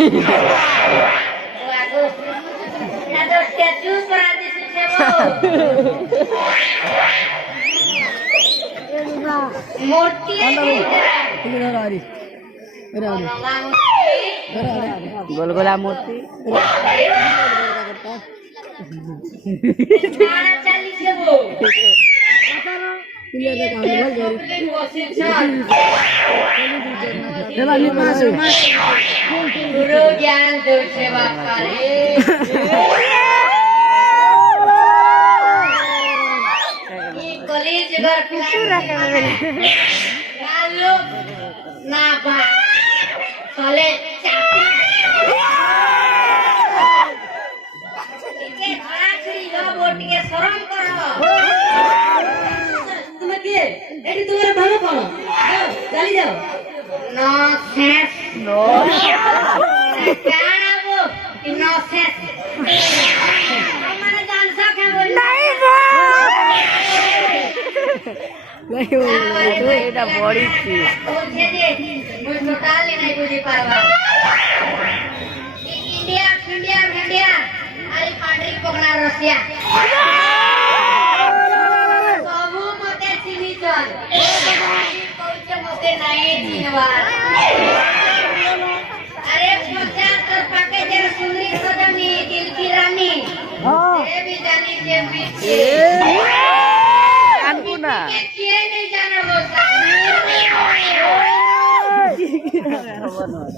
Bagus. Ada statue berarti Sucewo. Murti गोल-गोला मूर्ति Guru ज्ञान दूर से बापा कॉलेज घर kalau napa sole capi ike khara chiri lobo tige saram karo तुम किए एडी तुम्हारा भाव कौन जाओ चली जाओ नो सेस नो क्या वो नो सेस मैंने जान सके बोल नहीं नहीं वो এটা বড়ি কি বুঝে দে মুই টোটালি নাই বুঝি পারবা ইন্ডিয়া ইন্ডিয়া ইন্ডিয়া আরে পান্ড্রি পকড়া রাশিয়া সবু মতে চিনি চল কইছে মতে নাই চিনবার আরে পচা তোর পাকে যে সুন্দরী সজনী দিল কি রানী এ भी জানি যে পিছে আনপুনা কে नहीं जाना वो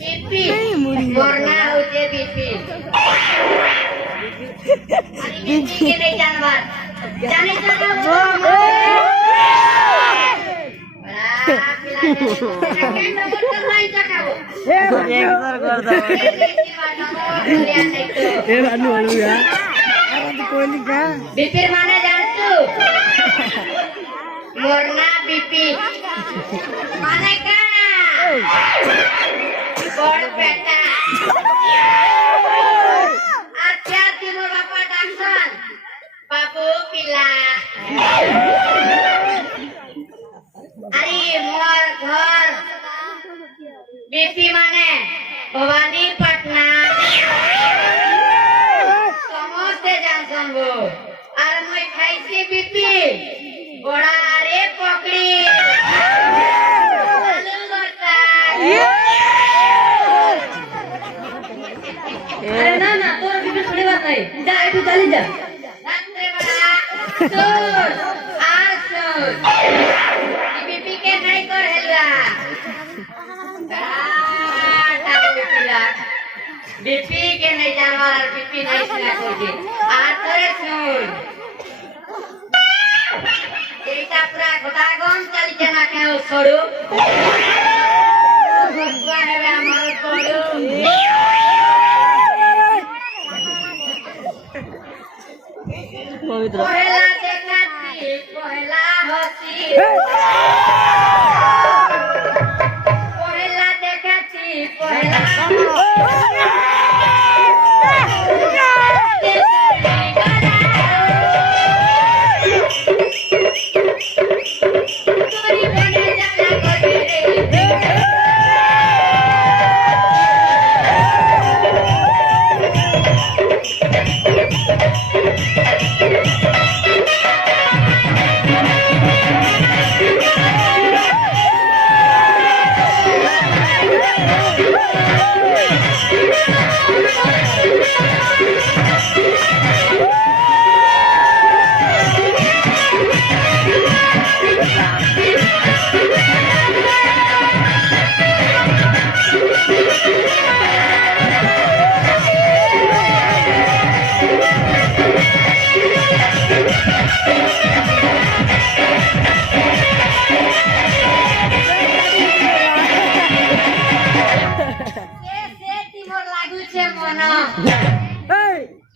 बीपी मरना होते बीपी बीपी के नहीं जानवर जाने जाना बीपी माने जान तू मरना बीपी माने का बड़ बेटा अच्छा timur bapak Dakson babu pila अरे मोर घर बीपी माने भवानी पटना समस्ते जान संगो और मैं खाइसी बीपी बड़ा रे पकड़ी अरे ना ना तोर बीपी थोड़ी बात नहीं जा तू चली जा रात्रे बड़ा चोर आसोर बीपी के नहीं कर हेलवा बीपी के नहीं जानवर बीपी नहीं सुना कोई आतरे सुन এইটা পুরা গোটাগন চালিছে না কেউ সরু ভগবান হবে আমার সরু পহেলা দেখাচ্ছি পহেলা হসি পহেলা দেখাচ্ছি পহেলা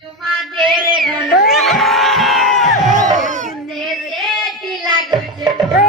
cuma dere dulu dere dilagu cuma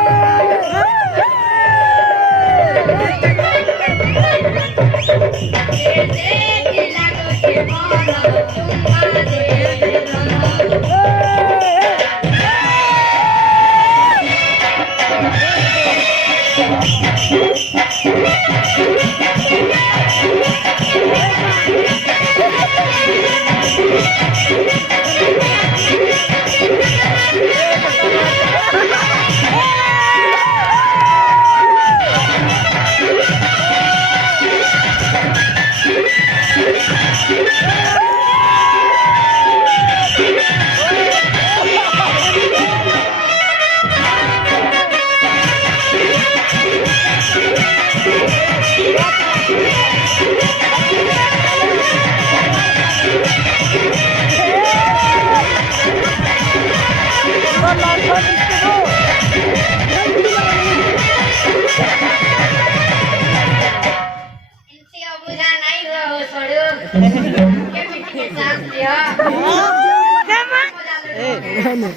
ଖାଇଲେ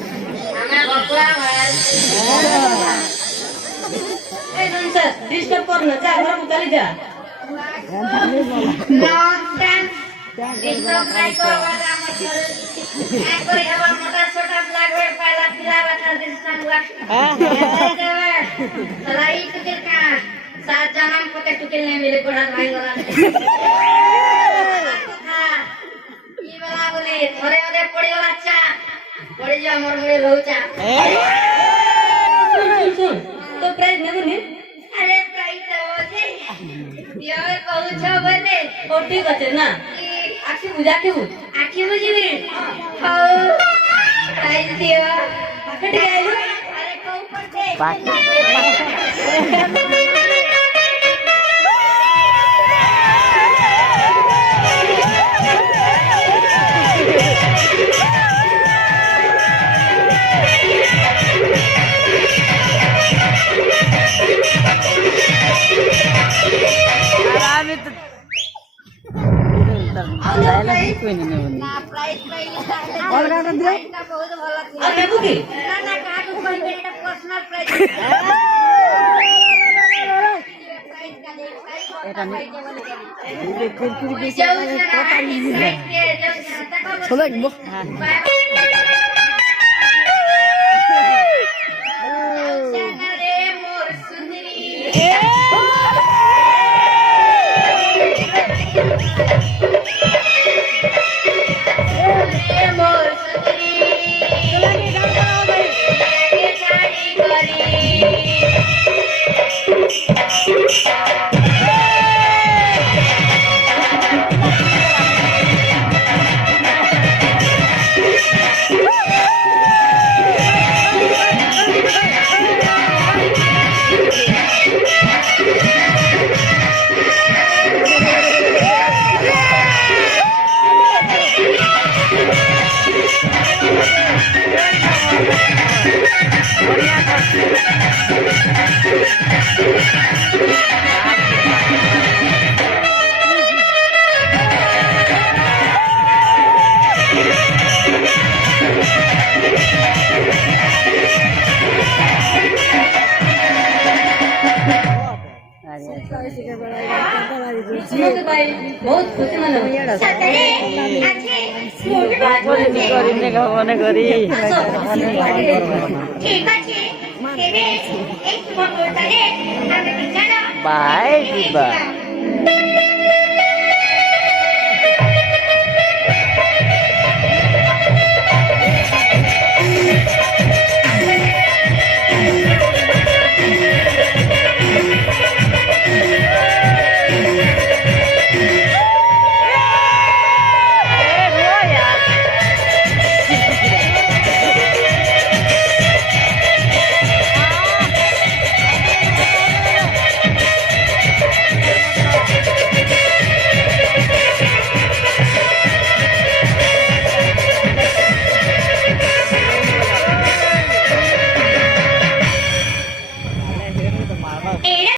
ଆମେ ବକୁଳା ମାଲ ଏ ନନ୍ସେନ୍ସ ଡିଷ୍ଟର୍ବ କରନା ଯା ଘରକୁ ଚାଲି ଯା ନନ୍ସେନ୍ସ ଡିଷ୍ଟର୍ବ ନାଇଁ କରବାର ଆମ ଘରେ একবারে আমার মোটা ছোটা ব্ল্যাক ওয়েট পাইলা পিলা বাটা দিছান লাগ সালা এই টুকের কা সাত জানাম পতে টুকেল নে মিলে পড়া ভাই গলা ই বলা বলে ধরে ওরে পড়ে গলা চা পড়ে যা মোর মুড়ে লউচা শুন তো প্রাইস নেবো নি আরে প্রাইস দেবো যে ইয়ার কହୁଛ বলে ও ঠিক আছে না আখি বুঝাকিবু আখি বুঝিবি হও প্রাইস দিও পাকেট গাইলু আরে কও করতে আমি তো লাইলা কই নে নেবনি না প্রাইস পাইলি অলগা করে দিও এটা বহুত ভালো ছিল আর নেবো কি না না কাকু কইবে এটা পার্সোনাল প্রাইস প্রাইস কা দে প্রাইস এটা নি কুরকুরি যাও দিছে যারা দেখতে যাও টাকা চলো একবো রে মোর সুন্দরী মোর সুন্দরী শাড়ি করি सुनोगे भाई बहुत खुशी मनाओ सतरे अच्छे କରିନେ ମନେ କରି ठीक আছে তেবে এই তোমার কোটারে আমি জানা বাই দিবা